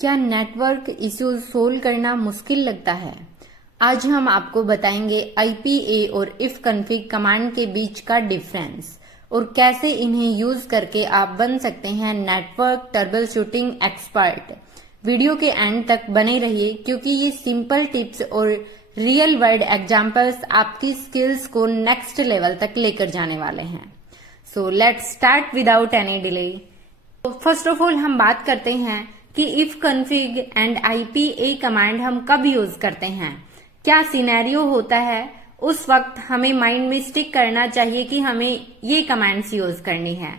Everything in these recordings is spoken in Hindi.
क्या नेटवर्क इश्यूज सोल्व करना मुश्किल लगता है? आज हम आपको बताएंगे IPA और इफ कॉन्फ़िग कमांड के बीच का डिफरेंस और कैसे इन्हें यूज करके आप बन सकते हैं network trouble shooting expert. Video के एंड तक बने रहिए क्योंकि ये सिंपल टिप्स और रियल वर्ल्ड एग्जांपल्स आपकी स्किल्स को नेक्स्ट लेवल तक लेकर जाने वाले हैं। So let's start without any delay. First of all हम बात करते हैं कि if config and IPA command हम कब यूज करते हैं, क्या सिनेरियो होता है, उस वक्त हमें माइंड में स्टिक करना चाहिए कि हमें ये कमांड्स यूज करनी है।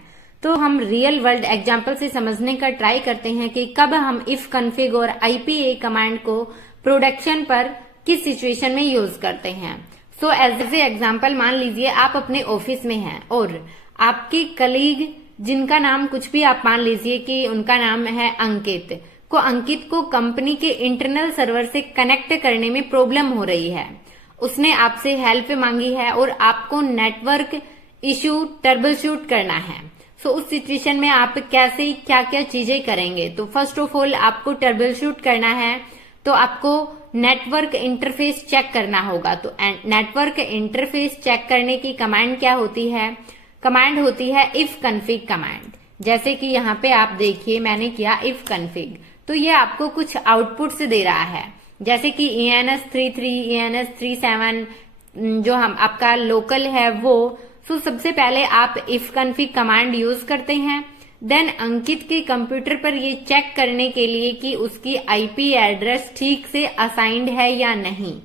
तो हम रियल वर्ल्ड एग्जांपल से समझने का ट्राई करते हैं कि कब हम इफ कॉन्फ़िग और IPA कमांड को प्रोडक्शन पर किस सिचुएशन में यूज करते हैं। सो एज ए एग्जाम्पल मान लीजिए आप अपने ऑफिस में हैं और आपके कलीग जिनका नाम कुछ भी आप मान लीजिए कि उनका नाम है अंकित को कंपनी के इंटरनल सर्वर से कनेक्ट करने में प्रॉब्लम हो रही है। उसने आपसे हेल्प मांगी है और आपको नेटवर्क इशू ट्रबल शूट करना है। सो उस सिचुएशन में आप कैसे क्या क्या चीजें करेंगे? तो फर्स्ट ऑफ ऑल आपको ट्रबल शूट करना है तो आपको नेटवर्क इंटरफेस चेक करना होगा। तो नेटवर्क इंटरफेस चेक करने की कमांड क्या होती है? कमांड होती है इफ कॉन्फ़िग कमांड। जैसे कि यहाँ पे आप देखिए मैंने किया इफ कॉन्फ़िग, तो ये आपको कुछ आउटपुट्स दे रहा है जैसे कि ENS33 ENS37 जो हम आपका लोकल है वो। सो सबसे पहले आप इफ कॉन्फ़िग कमांड यूज करते हैं, देन अंकित के कंप्यूटर पर ये चेक करने के लिए कि उसकी IP एड्रेस ठीक से असाइंड है या नहीं।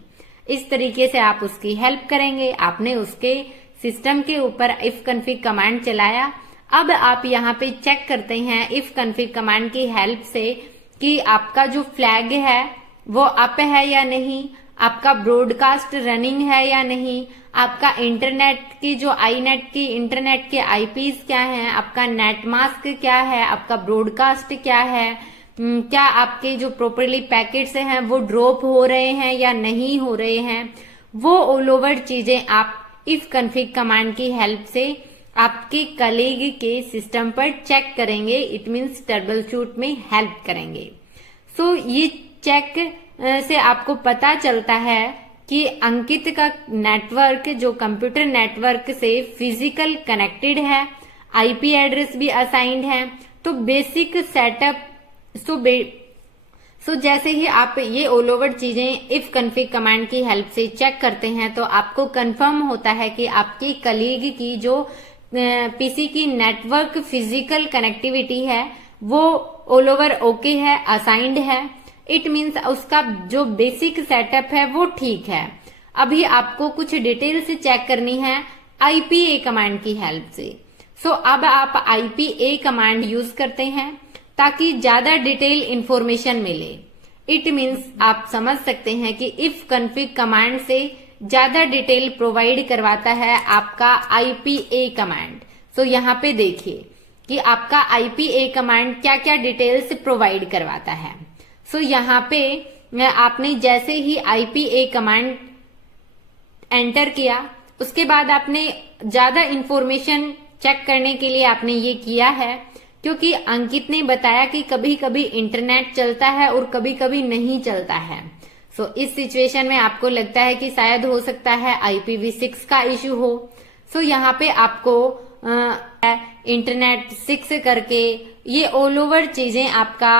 इस तरीके से आप उसकी हेल्प करेंगे। आपने उसके सिस्टम के ऊपर इफ कॉन्फ़िग कमांड चलाया। अब आप यहाँ पे चेक करते हैं इफ कॉन्फ़िग कमांड की हेल्प से कि आपका जो फ्लैग है वो अप है या नहीं, आपका ब्रॉडकास्ट रनिंग है या नहीं, आपका इंटरनेट की जो आईनेट की इंटरनेट के IPs क्या हैं, आपका नेट मास्क क्या है, आपका ब्रॉडकास्ट क्या है, क्या आपके जो प्रॉपरली पैकेट्स हैं वो ड्रॉप हो रहे हैं या नहीं हो रहे हैं। वो ऑल ओवर चीजें आप इफ कॉन्फ़िग कमांड की हेल्प से आपके कलीग के सिस्टम पर चेक करेंगे। इट मीन्स ट्रबल शूट में हेल्प करेंगे। सो ये चेक से आपको पता चलता है कि अंकित का नेटवर्क जो कंप्यूटर नेटवर्क से फिजिकल कनेक्टेड है, IP एड्रेस भी असाइंड है। तो बेसिक सेटअप सो जैसे ही आप ये ऑल ओवर चीजें इफ कॉन्फ़िग कमांड की हेल्प से चेक करते हैं तो आपको कंफर्म होता है कि आपके कलीग की जो PC की नेटवर्क फिजिकल कनेक्टिविटी है वो ऑल ओवर ओके है, असाइंड है। इट मीन्स उसका जो बेसिक सेटअप है वो ठीक है। अभी आपको कुछ डिटेल से चेक करनी है IPA कमांड की हेल्प से। सो अब आप IPA कमांड यूज करते हैं ताकि ज्यादा डिटेल इंफॉर्मेशन मिले। इट मीन्स आप समझ सकते हैं कि इफ कॉन्फ़िग कमांड से ज्यादा डिटेल प्रोवाइड करवाता है आपका IPA कमांड। सो यहाँ पे देखिए कि आपका IPA कमांड क्या क्या डिटेल्स प्रोवाइड करवाता है। सो यहाँ पे आपने जैसे ही IPA कमांड एंटर किया उसके बाद आपने ज्यादा इंफॉर्मेशन चेक करने के लिए आपने ये किया है क्योंकि अंकित ने बताया कि कभी कभी इंटरनेट चलता है और कभी कभी नहीं चलता है। सो इस सिचुएशन में आपको लगता है कि शायद हो सकता है IPv6 का इश्यू हो। सो यहाँ पे आपको इंटरनेट 6 करके ये ऑल ओवर चीजें आपका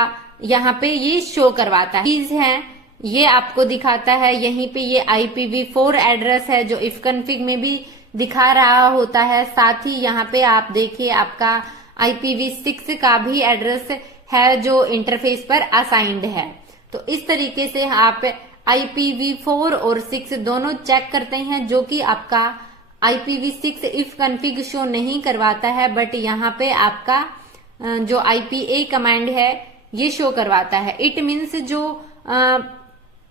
यहाँ पे ये शो करवाता है। ये आपको दिखाता है। यहीं पे ये IPv4 एड्रेस है जो इफ कॉन्फ़िग में भी दिखा रहा होता है। साथ ही यहाँ पे आप देखिए आपका IPv6 का भी एड्रेस है जो इंटरफेस पर असाइंड है। तो इस तरीके से आप IPv4 और 6 दोनों चेक करते हैं जो कि आपका IPv6 इफ कॉन्फ़िग शो नहीं करवाता है, बट यहाँ पे आपका जो IPA कमांड है ये शो करवाता है। इट मीन्स जो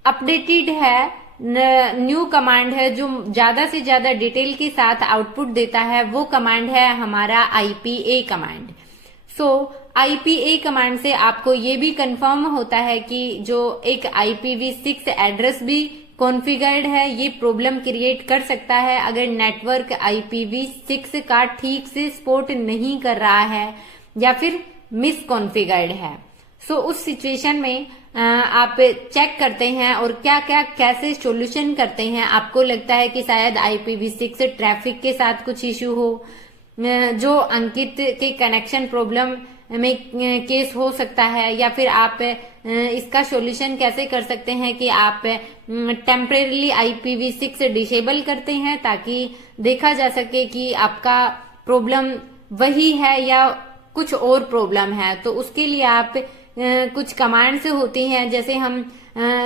अपडेटेड है न्यू कमांड है जो ज्यादा से ज्यादा डिटेल के साथ आउटपुट देता है वो कमांड है हमारा IPA कमांड। सो IPA कमांड से आपको ये भी कंफर्म होता है कि जो एक IPv6 एड्रेस भी कॉन्फ़िगर्ड है ये प्रॉब्लम क्रिएट कर सकता है अगर नेटवर्क IPv6 का ठीक से सपोर्ट नहीं कर रहा है या फिर मिसकॉन्फ़िगर्ड है। सो उस सिचुएशन में आप चेक करते हैं और क्या क्या कैसे सॉल्यूशन करते हैं। आपको लगता है कि शायद IPv6 ट्रैफिक के साथ कुछ इश्यू हो, जो अंकित के कनेक्शन प्रॉब्लम में केस हो सकता है, या फिर आप इसका सॉल्यूशन कैसे कर सकते हैं कि आप टेम्परेरीली IPv6 डिसेबल करते हैं ताकि देखा जा सके कि आपका प्रॉब्लम वही है या कुछ और प्रॉब्लम है। तो उसके लिए आप कुछ कमांड्स होती हैं, जैसे हम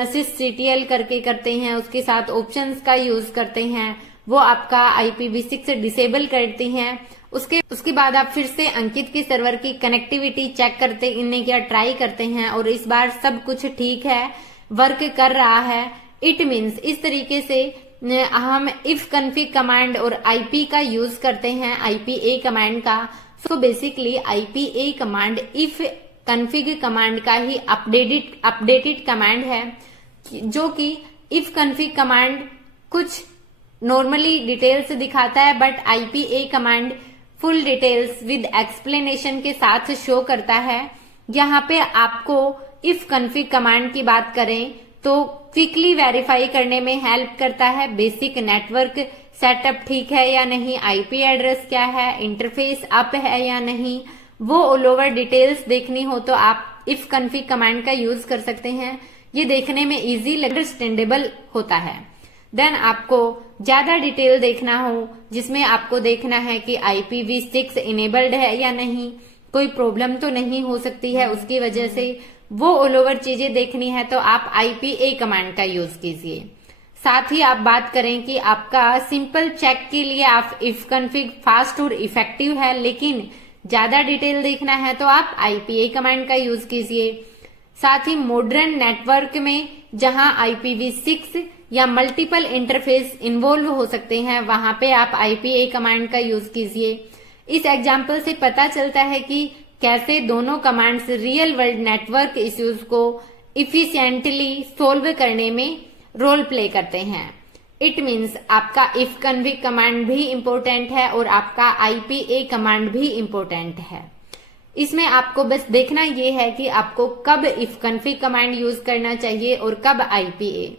sysctl करके करते हैं, उसके साथ ऑप्शंस का यूज करते हैं, वो आपका IPv6 डिसेबल करती हैं। उसके बाद आप फिर से अंकित के सर्वर की कनेक्टिविटी चेक करते इन्हें क्या ट्राई करते हैं और इस बार सब कुछ ठीक है, वर्क कर रहा है। इट मीन्स इस तरीके से हम इफ कन्फिग कमांड और IP का यूज करते हैं, IPA कमांड का। So basically IPA command if config command का ही अपडेटेड कमांड है, जो कि इफ कन्फिग कमांड कुछ नॉर्मली डिटेल्स दिखाता है, but IPA command full details with explanation के साथ शो करता है। यहाँ पे आपको इफ कन्फिग कमांड की बात करें तो क्विकली वेरीफाई करने में हेल्प करता है, बेसिक नेटवर्क सेटअप ठीक है या नहीं, IP एड्रेस क्या है, इंटरफेस अप है या नहीं, वो ऑल ओवर डिटेल्स देखनी हो तो आप इफ कन्फिग कमांड का यूज कर सकते हैं। ये देखने में इजी अंडरस्टैंडेबल होता है। देन आपको ज्यादा डिटेल देखना हो, जिसमें आपको देखना है कि IPv6 इनेबल्ड है या नहीं, कोई प्रॉब्लम तो नहीं हो सकती है उसकी वजह से, वो ऑल ओवर चीजें देखनी है तो आप IPA कमांड का यूज कीजिए। साथ ही आप बात करें कि आपका सिंपल चेक के लिए आप इफ कन्फिग फास्ट और इफेक्टिव है, लेकिन ज्यादा डिटेल देखना है तो आप IPA कमांड का यूज कीजिए। साथ ही मॉडर्न नेटवर्क में जहां IPv6 या मल्टीपल इंटरफेस इन्वॉल्व हो सकते हैं, वहां पे आप IPA कमांड का यूज कीजिए। इस एग्जाम्पल से पता चलता है कि कैसे दोनों commands real world network issues को इफिशिएंटली सोल्व करने में रोल प्ले करते हैं। इट मीन्स आपका इफ कन्फिग कमांड भी इम्पोर्टेंट है और आपका IPA कमांड भी इम्पोर्टेंट है। इसमें आपको बस देखना ये है कि आपको कब इफ कन्फिग कमांड यूज करना चाहिए और कब IPA,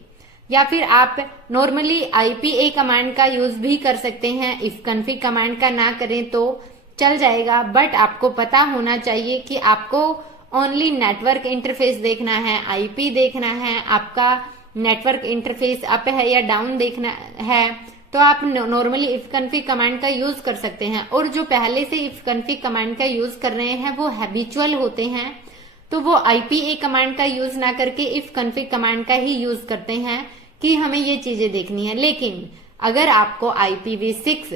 या फिर आप नॉर्मली IPA कमांड का यूज भी कर सकते हैं, इफ कन्फिग कमांड का ना करें तो चल जाएगा। बट आपको पता होना चाहिए कि आपको ओनली नेटवर्क इंटरफेस देखना है, IP देखना है, आपका नेटवर्क इंटरफेस अप है या डाउन देखना है, तो आप नॉर्मली इफ कन्फिग कमांड का यूज कर सकते हैं। और जो पहले से इफ कन्फिग कमांड का यूज कर रहे हैं वो हैबिचुअल होते हैं, तो वो IPA कमांड का यूज ना करके इफ कन्फिग कमांड का ही यूज करते हैं कि हमें ये चीजें देखनी है। लेकिन अगर आपको IPv6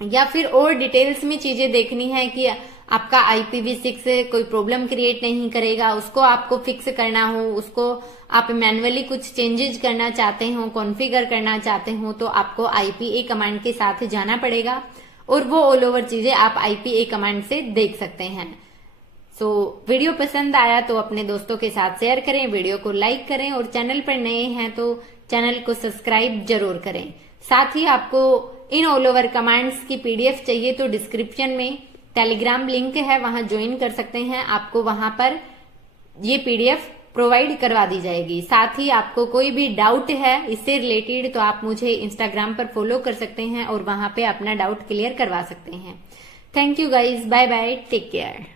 या फिर और डिटेल्स में चीजें देखनी है कि आपका IPv6 कोई प्रॉब्लम क्रिएट नहीं करेगा, उसको आपको फिक्स करना हो, उसको आप मैन्युअली कुछ चेंजेस करना चाहते हो, कॉन्फ़िगर करना चाहते हो, तो आपको IPA कमांड के साथ जाना पड़ेगा और वो ऑल ओवर चीजें आप IPA कमांड से देख सकते हैं। सो वीडियो पसंद आया तो अपने दोस्तों के साथ शेयर करें, वीडियो को लाइक करें और चैनल पर नए हैं तो चैनल को सब्सक्राइब जरूर करें। साथ ही आपको इन ऑल ओवर कमांड्स की PDF चाहिए तो डिस्क्रिप्शन में टेलीग्राम लिंक है, वहां ज्वाइन कर सकते हैं। आपको वहां पर ये PDF प्रोवाइड करवा दी जाएगी। साथ ही आपको कोई भी डाउट है इससे रिलेटेड तो आप मुझे इंस्टाग्राम पर फॉलो कर सकते हैं और वहां पे अपना डाउट क्लियर करवा सकते हैं। Thank you guys, bye bye, take care.